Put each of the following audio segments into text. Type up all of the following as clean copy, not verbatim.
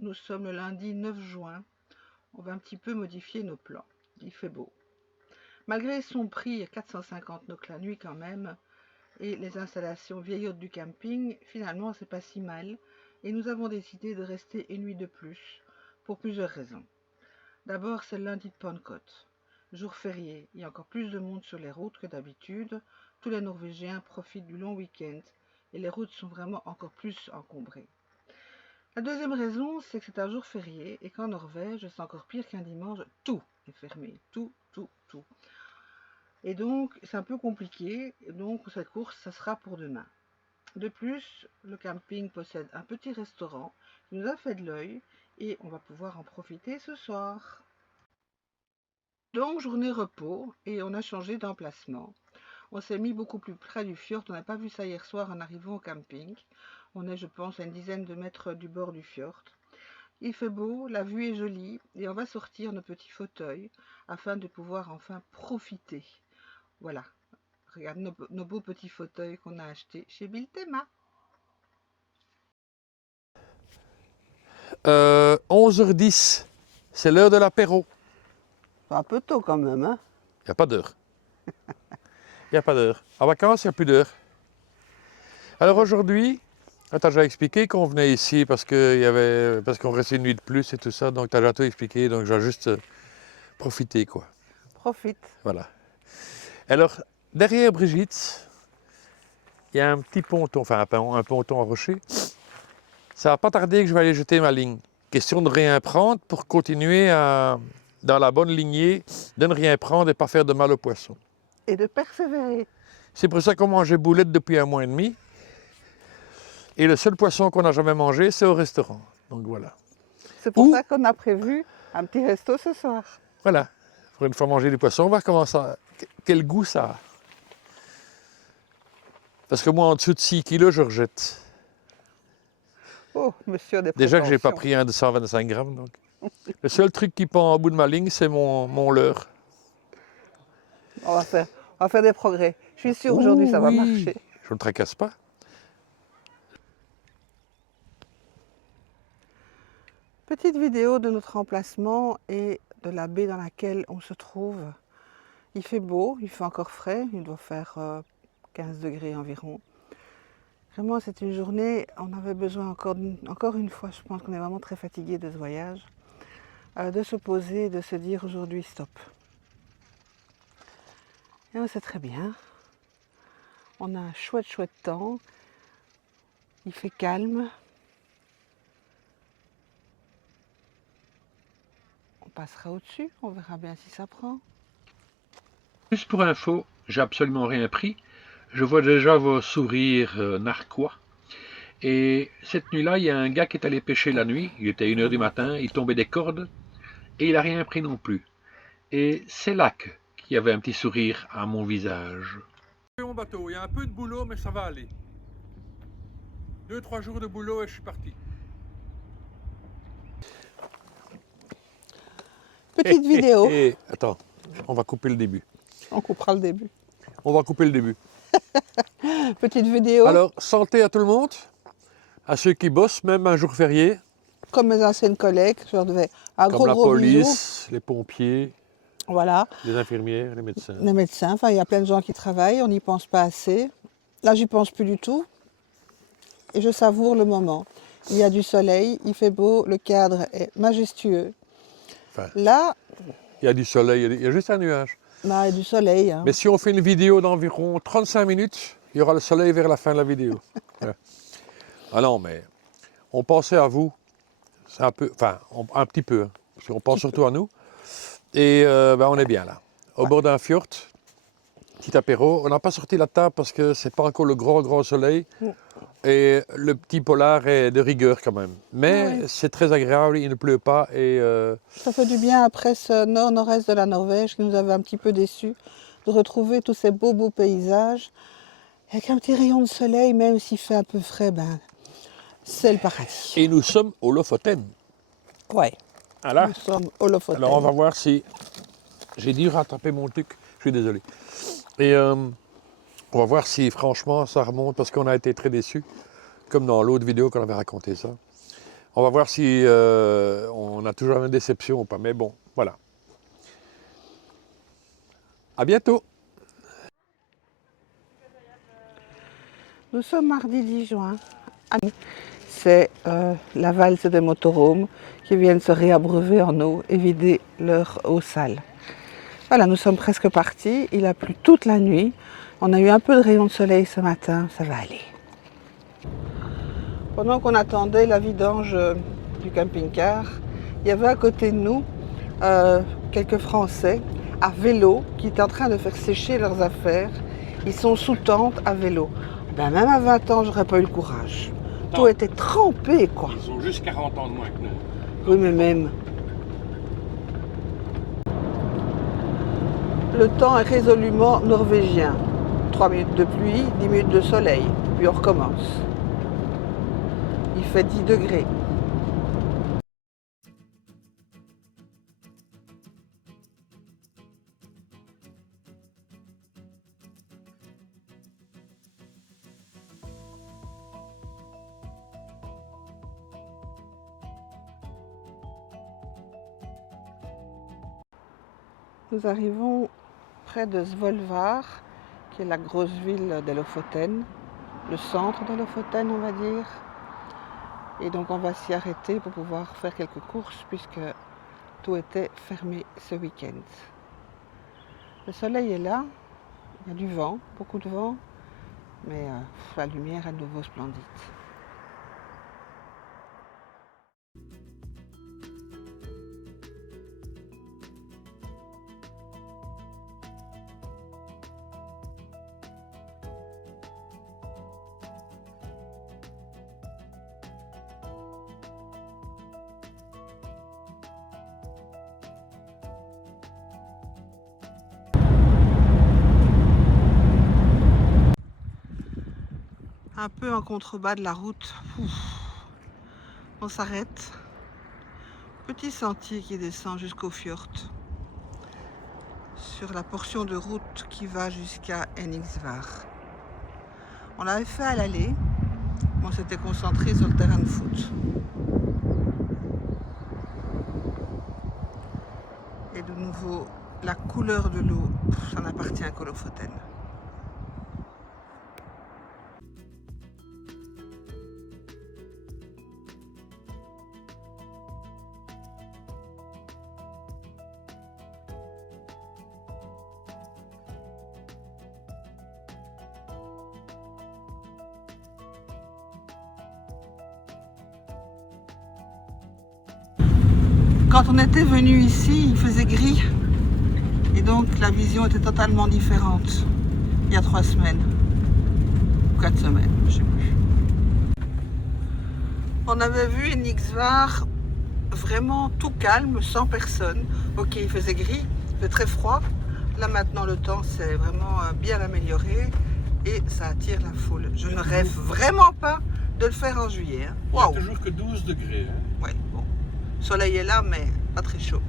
Nous sommes le lundi 9 juin. On va un petit peu modifier nos plans. Il fait beau. Malgré son prix à 450 NOK la nuit quand même, et les installations vieillottes du camping, finalement c'est pas si mal. Et nous avons décidé de rester une nuit de plus, pour plusieurs raisons. D'abord, c'est le lundi de Pentecôte. Jour férié, il y a encore plus de monde sur les routes que d'habitude. Tous les Norvégiens profitent du long week-end et les routes sont vraiment encore plus encombrées. La deuxième raison, c'est que c'est un jour férié et qu'en Norvège, c'est encore pire qu'un dimanche, tout est fermé. Tout. Et donc, c'est un peu compliqué. Donc, cette course, ça sera pour demain. De plus, le camping possède un petit restaurant qui nous a fait de l'œil et on va pouvoir en profiter ce soir. Donc, journée repos et on a changé d'emplacement. On s'est mis beaucoup plus près du fjord. On n'a pas vu ça hier soir en arrivant au camping. On est, je pense, à une dizaine de mètres du bord du fjord. Il fait beau, la vue est jolie et on va sortir nos petits fauteuils afin de pouvoir enfin profiter. Voilà, regarde nos beaux petits fauteuils qu'on a achetés chez Biltema. 11h10, c'est l'heure de l'apéro. Un peu tôt quand même, hein? Il n'y a pas d'heure. Il n'y a pas d'heure. En vacances, il n'y a plus d'heure. Alors aujourd'hui, tu as déjà expliqué qu'on venait ici parce qu'on restait une nuit de plus et tout ça, donc tu as déjà tout expliqué, donc je vais juste profiter, quoi. Profite. Voilà. Alors, derrière Brigitte, il y a un petit ponton, enfin un ponton à rocher. Ça va pas tarder que je vais aller jeter ma ligne. Question de rien prendre pour continuer dans la bonne lignée, de ne rien prendre et pas faire de mal aux poissons. Et de persévérer. C'est pour ça qu'on mangeait boulettes depuis 1 mois et demi. Et le seul poisson qu'on n'a jamais mangé, c'est au restaurant. Donc voilà. C'est pour ça qu'on a prévu un petit resto ce soir. Voilà. Pour une fois manger du poisson, on va voir comment ça, quel goût ça a. Parce que moi, en dessous de 6 kilos, je rejette. Oh, monsieur des Déjà que je n'ai pas prétentions. pris un de 125 grammes. Donc. Le seul truc qui pend au bout de ma ligne, c'est mon leurre. On va faire des progrès. Je suis sûre aujourd'hui ça va marcher. Je ne tracasse pas. Petite vidéo de notre emplacement et de la baie dans laquelle on se trouve. Il fait beau, il fait encore frais, il doit faire 15 degrés environ. Vraiment, c'est une journée, on avait besoin encore une fois, je pense qu'on est vraiment très fatigué de ce voyage, de se poser, de se dire aujourd'hui stop. Et on sait très bien, on a un chouette temps, il fait calme. On passera au-dessus, on verra bien si ça prend. Juste pour info, j'ai absolument rien pris. Je vois déjà vos sourires narquois. Et cette nuit-là, il y a un gars qui est allé pêcher la nuit. Il était 1h du matin, il tombait des cordes et il n'a rien pris non plus. Et c'est là qu'il y avait un petit sourire à mon visage. Mon bateau, il y a un peu de boulot, mais ça va aller. 2-3 jours de boulot et je suis parti. Petite vidéo. Attends, on va couper le début. On coupera le début. On va couper le début. Petite vidéo. Alors, santé à tout le monde, à ceux qui bossent, même un jour férié. Comme mes anciennes collègues, je leur devais un Comme la gros bisou. police, les pompiers, Voilà. les infirmières, les médecins. Les médecins, enfin il y a plein de gens qui travaillent, on n'y pense pas assez. Là j'y pense plus du tout. Et je savoure le moment. Il y a du soleil, il fait beau, le cadre est majestueux. Enfin, là, il y a du soleil, il y a juste un nuage. Bah, il y a du soleil. Hein. Mais si on fait une vidéo d'environ 35 minutes, il y aura le soleil vers la fin de la vidéo. Ouais. Ah non, mais on pensait à vous, c'est un peu, enfin un petit peu, hein, parce qu'on pense surtout à nous. Et on est bien là, au bord d'un fjord, petit apéro. On n'a pas sorti la table parce que c'est pas encore le grand soleil. Et le petit polar est de rigueur quand même. Mais c'est très agréable, il ne pleut pas. Et ça fait du bien après ce nord-nord-est de la Norvège qui nous avait un petit peu déçus, de retrouver tous ces beaux paysages. Avec un petit rayon de soleil, même s'il fait un peu frais, ben, c'est le paradis. Et nous sommes au Lofoten. Ouais, voilà. Nous sommes au Lofoten. Alors on va voir si... J'ai dû rattraper mon truc, je suis désolé. Et on va voir si franchement ça remonte parce qu'on a été très déçus, comme dans l'autre vidéo qu'on avait raconté ça. On va voir si on a toujours une déception ou pas. Mais bon, voilà. À bientôt. Nous sommes mardi 10 juin. C'est la valse des motorhomes qui viennent se réabreuver en eau et vider leur eau sale. Voilà, nous sommes presque partis. Il a plu toute la nuit. On a eu un peu de rayon de soleil ce matin. Ça va aller. Pendant qu'on attendait la vidange du camping-car, il y avait à côté de nous quelques Français à vélo qui étaient en train de faire sécher leurs affaires. Ils sont sous tente à vélo. Ben, même à 20 ans, j'aurais pas eu le courage. Tout était trempé, quoi. Ils ont juste 40 ans de moins que nous. Oui, mais même. Le temps est résolument norvégien. 3 minutes de pluie, 10 minutes de soleil, puis on recommence. Il fait 10 degrés. Nous arrivons près de Svolvær, qui est la grosse ville de Lofoten, le centre de Lofoten, on va dire. Et donc on va s'y arrêter pour pouvoir faire quelques courses puisque tout était fermé ce week-end. Le soleil est là, il y a du vent, beaucoup de vent, mais la lumière est à nouveau splendide. Un peu en contrebas de la route, on s'arrête. Petit sentier qui descend jusqu'au fjord, sur la portion de route qui va jusqu'à Henningsvær. On l'avait fait à l'aller, on s'était concentré sur le terrain de foot. Et de nouveau, la couleur de l'eau, ça n'appartient qu'aux Lofoten. Quand on était venu ici, il faisait gris et donc la vision était totalement différente il y a 3 semaines, 4 semaines, je ne sais plus. On avait vu Henningsvær vraiment tout calme, sans personne. Ok, il faisait gris, il faisait très froid. Là maintenant le temps s'est vraiment bien amélioré et ça attire la foule. Je ne rêve vraiment pas de le faire en juillet. Hein. Il n'y a toujours que 12 degrés. Hein. Ouais, bon. Le soleil est là, mais pas très chaud.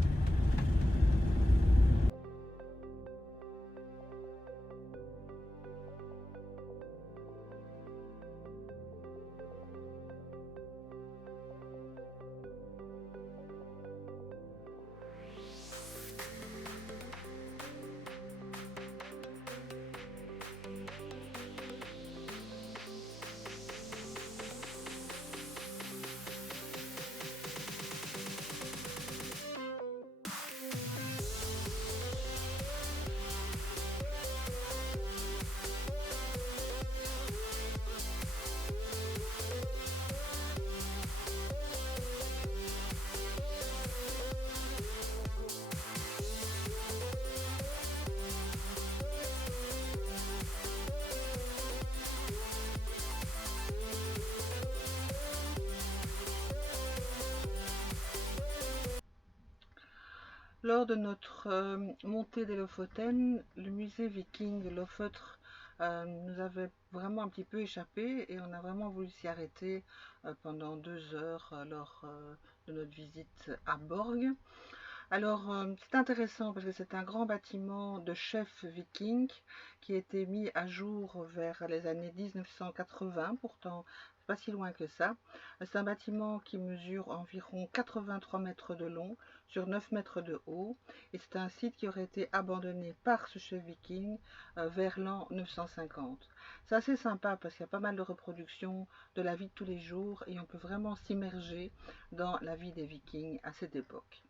Lors de notre montée des Lofoten, le musée viking de Lofoten nous avait vraiment un petit peu échappé et on a vraiment voulu s'y arrêter pendant 2 heures lors de notre visite à Borg. Alors c'est intéressant parce que c'est un grand bâtiment de chef viking qui a été mis à jour vers les années 1980, pourtant pas si loin que ça. C'est un bâtiment qui mesure environ 83 mètres de long sur 9 mètres de haut. Et c'est un site qui aurait été abandonné par ce chef viking vers l'an 950. C'est assez sympa parce qu'il y a pas mal de reproductions de la vie de tous les jours et on peut vraiment s'immerger dans la vie des vikings à cette époque.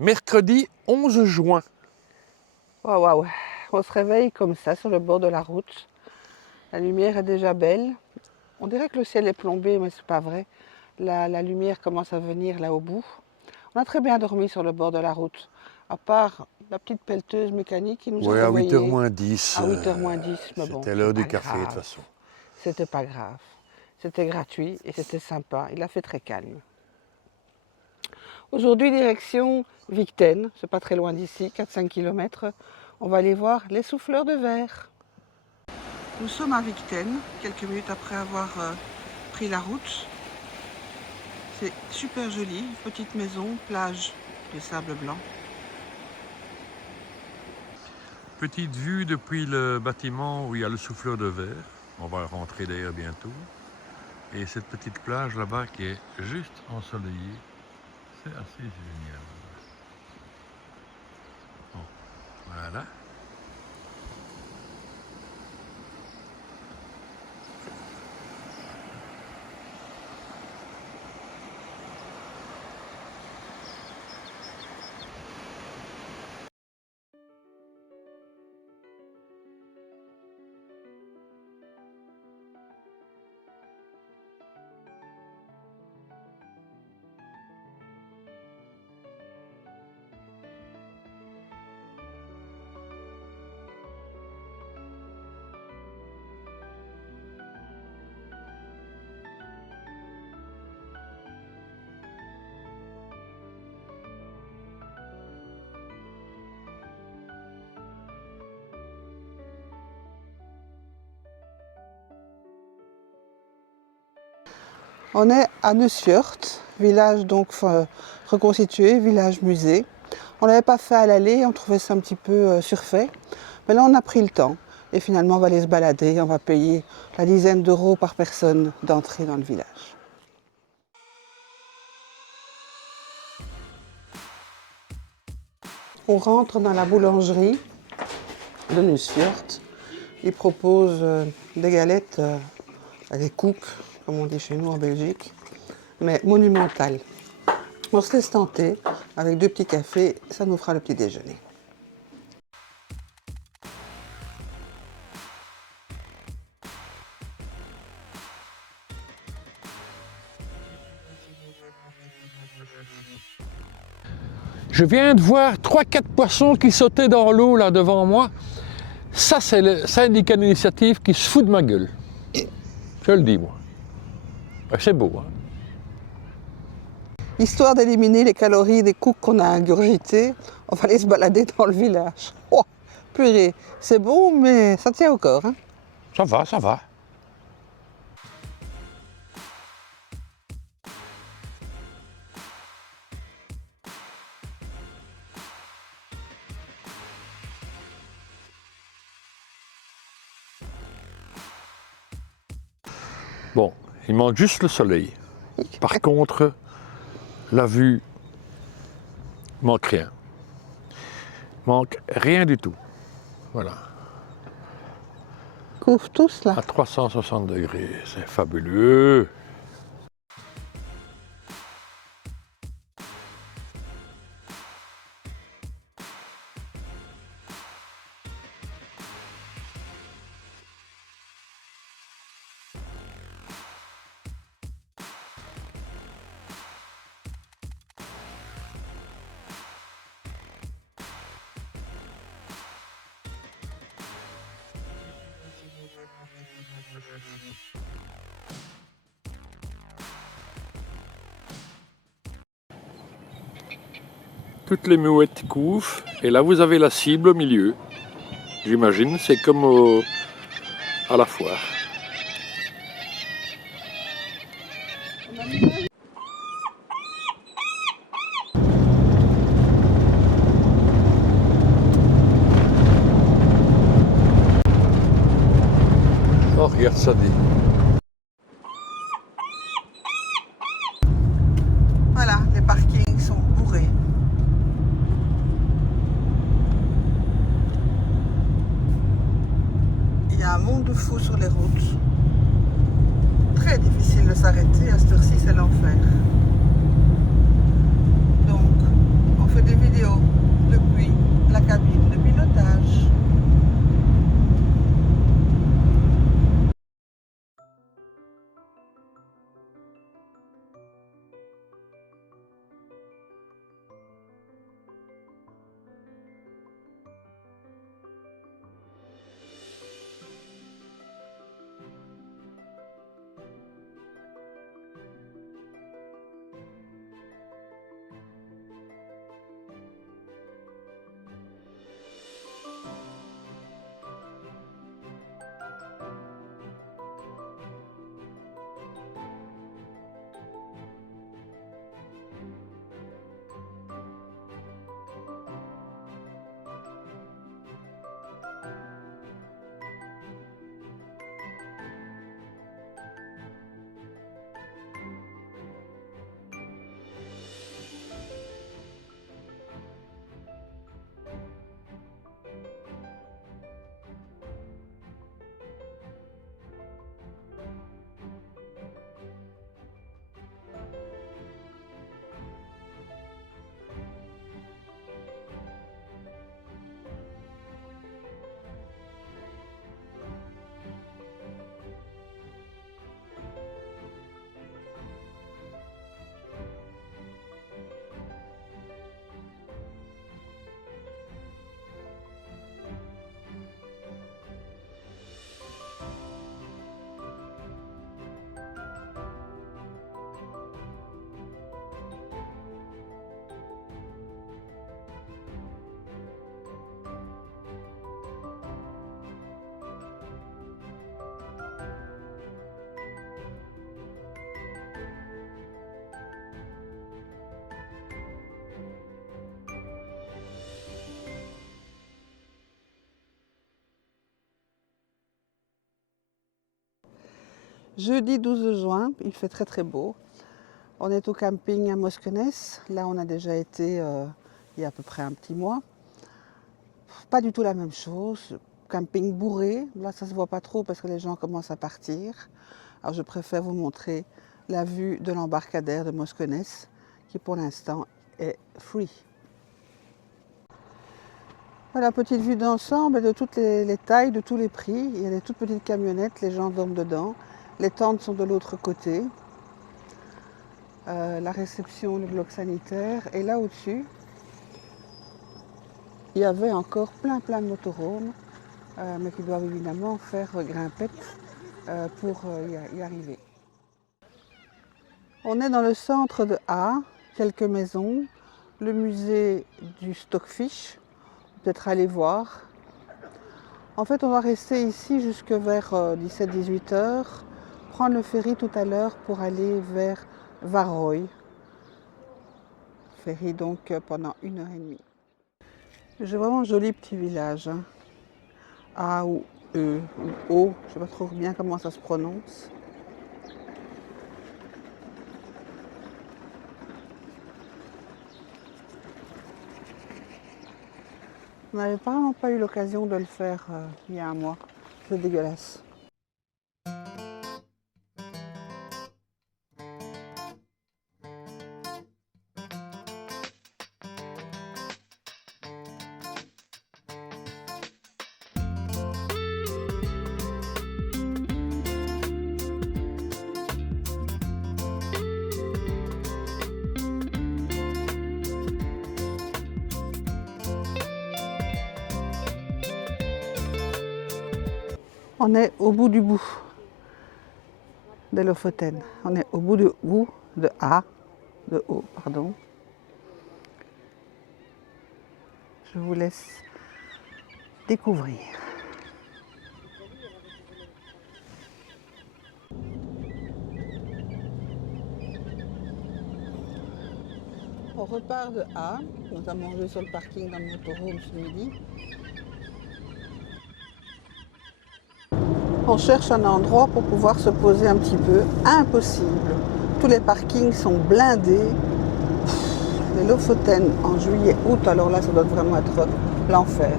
Mercredi 11 juin. Waouh, waouh. On se réveille comme ça sur le bord de la route. La lumière est déjà belle. On dirait que le ciel est plombé, mais c'est pas vrai. La lumière commence à venir là au bout. On a très bien dormi sur le bord de la route, à part la petite pelleteuse mécanique qui nous a Oui, à réveillés 8h moins 10. à 8h moins 10. Mais bon, C'était l'heure c'est du pas café de toute grave. façon. C'était pas grave. C'était gratuit et c'était sympa. Il a fait très calme. Aujourd'hui, direction Victen, c'est pas très loin d'ici, 4-5 km. On va aller voir les souffleurs de verre. Nous sommes à Victen, quelques minutes après avoir pris la route. C'est super joli, petite maison, plage de sable blanc. Petite vue depuis le bâtiment où il y a le souffleur de verre. On va rentrer d'ailleurs bientôt. Et cette petite plage là-bas qui est juste ensoleillée. C'est assez génial. Bon, voilà. On est à Nussfjord, village donc reconstitué, village musée. On ne l'avait pas fait à l'aller, on trouvait ça un petit peu surfait. Mais là on a pris le temps et finalement on va aller se balader, on va payer la dizaine d'euros par personne d'entrée dans le village. On rentre dans la boulangerie de Nussfjord. Ils proposent des galettes, des cooks, comme on dit chez nous en Belgique, mais monumentales. On se laisse tenter avec 2 petits cafés, ça nous fera le petit déjeuner. Je viens de voir 3-4 poissons qui sautaient dans l'eau là devant moi. Ça, c'est le syndicat d'initiative qui se fout de ma gueule. Je le dis, moi. C'est beau, hein. Histoire d'éliminer les calories des cooks qu'on a ingurgités, on va aller se balader dans le village. Oh, purée, c'est bon, mais ça tient au corps, hein. Ça va, ça va. Bon, il manque juste le soleil. Par contre, la vue manque rien. Manque rien du tout. Voilà. Couvre tous là. À 360 degrés, c'est fabuleux. Toutes les mouettes couvent et là vous avez la cible au milieu. J'imagine, c'est comme à la foire. Oh, regarde ça dit. Voilà, les parkings sont bourrés. Il y a un monde de fous sur les routes. Très difficile de s'arrêter, à cette heure-ci c'est l'enfer. Donc, on fait des vidéos depuis la cabine de pilotage. Jeudi 12 juin, il fait très très beau. On est au camping à Moskenes. Là, on a déjà été il y a à peu près un petit mois. Pas du tout la même chose. Camping bourré. Là, ça se voit pas trop parce que les gens commencent à partir. Alors, je préfère vous montrer la vue de l'embarcadère de Moskenes, qui pour l'instant est free. Voilà, petite vue d'ensemble de toutes les tailles, de tous les prix. Il y a des toutes petites camionnettes, les gens dorment dedans. Les tentes sont de l'autre côté. La réception, le bloc sanitaire. Et là au-dessus, il y avait encore plein de motorhomes, mais qui doivent évidemment faire grimpette pour y arriver. On est dans le centre de A, quelques maisons, le musée du Stockfish, peut-être aller voir. En fait, on va rester ici jusque vers 17-18 heures, prendre le ferry tout à l'heure pour aller vers Varoy. Ferry donc pendant 1h30. J'ai vraiment un joli petit village. Hein. A ou E ou O, je ne sais pas trop bien comment ça se prononce. On n'avait vraiment pas eu l'occasion de le faire il y a un mois. C'est dégueulasse. On est au bout du bout. des Lofoten. On est au bout de O, de O, pardon. Je vous laisse découvrir. On repart de A, on a mangé sur le parking dans le motorhome ce midi. On cherche un endroit pour pouvoir se poser un petit peu. Impossible. Tous les parkings sont blindés. Les Lofoten en juillet, août, alors là ça doit vraiment être l'enfer.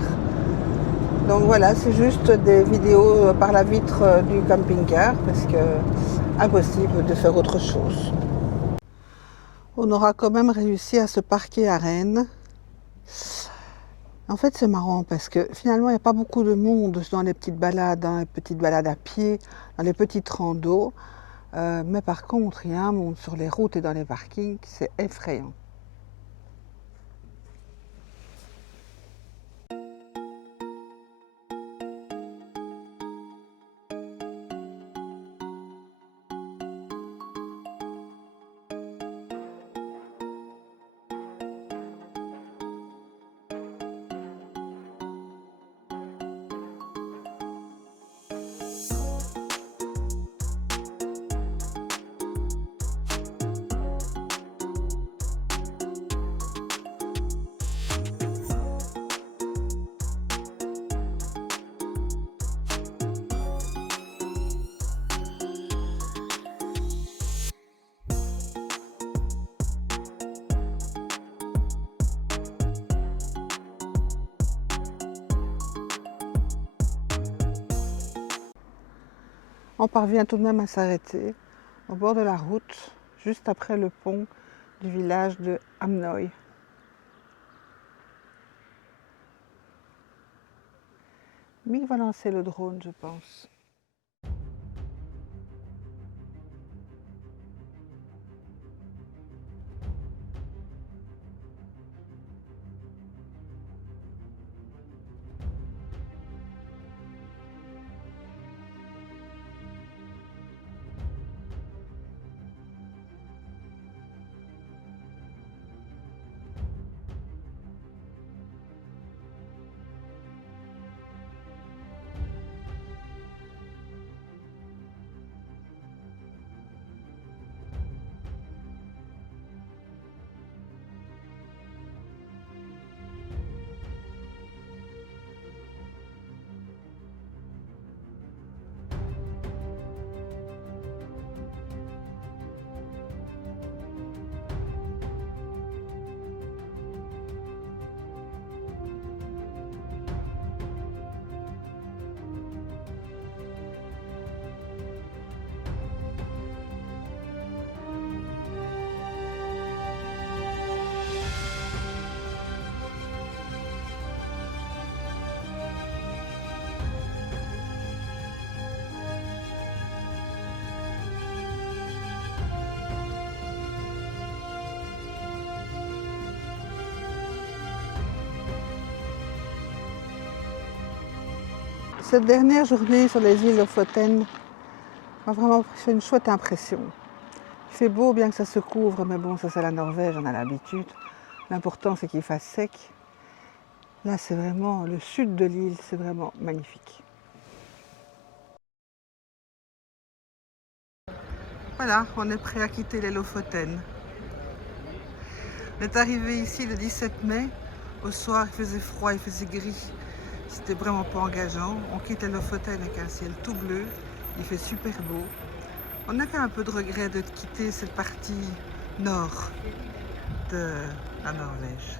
Donc voilà, c'est juste des vidéos par la vitre du camping-car parce que impossible de faire autre chose. On aura quand même réussi à se parquer à Rennes. En fait, c'est marrant parce que finalement, il n'y a pas beaucoup de monde dans les petites balades, hein, les petites balades à pied, dans les petites randos. Mais par contre, il y a un monde sur les routes et dans les parkings, c'est effrayant. On parvient tout de même à s'arrêter au bord de la route, juste après le pont du village de Amnoy. Mick va lancer le drone, je pense. Cette dernière journée sur les îles Lofoten m'a vraiment fait une chouette impression. Il fait beau bien que ça se couvre, mais bon, ça c'est la Norvège, on a l'habitude. L'important c'est qu'il fasse sec. Là c'est vraiment le sud de l'île, c'est vraiment magnifique. Voilà, on est prêt à quitter les Lofoten. On est arrivé ici le 17 mai. Au soir, il faisait froid, il faisait gris. C'était vraiment pas engageant. On quitte les Lofoten avec un ciel tout bleu. Il fait super beau. On a quand même un peu de regret de quitter cette partie nord de la Norvège.